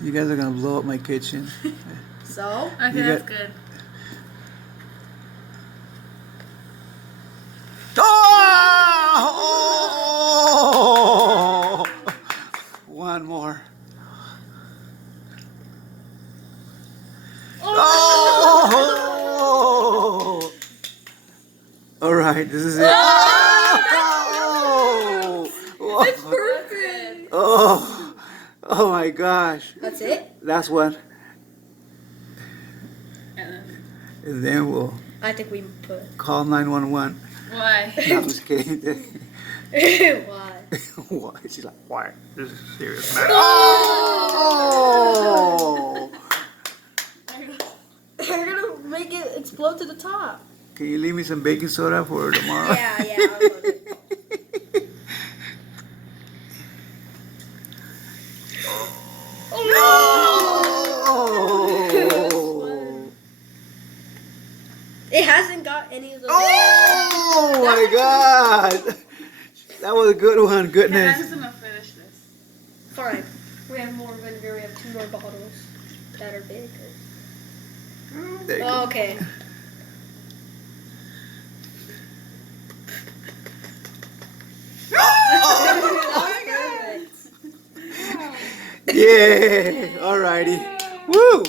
You guys are gonna blow up my kitchen. So? Okay, that's good. Oh! One more. Oh! All right, this is it. Oh! It's perfect. Oh! Oh my gosh! That's it? Last one, And and then we'll I think we put. call 911. why? No, I'm just kidding. Why? Why? She's like, why? This is a serious matter. Oh! They're gonna make it explode to the top. Can you leave me some baking soda for tomorrow? Yeah, I love it. Oh! It hasn't got any of those. Oh my God! That was a good one. Yeah, Goodness. I'm just gonna finish this. Fine. We have more vinegar. We have 2 more bottles that are big. There you go. Oh, okay. Yeah. Alrighty. Woo!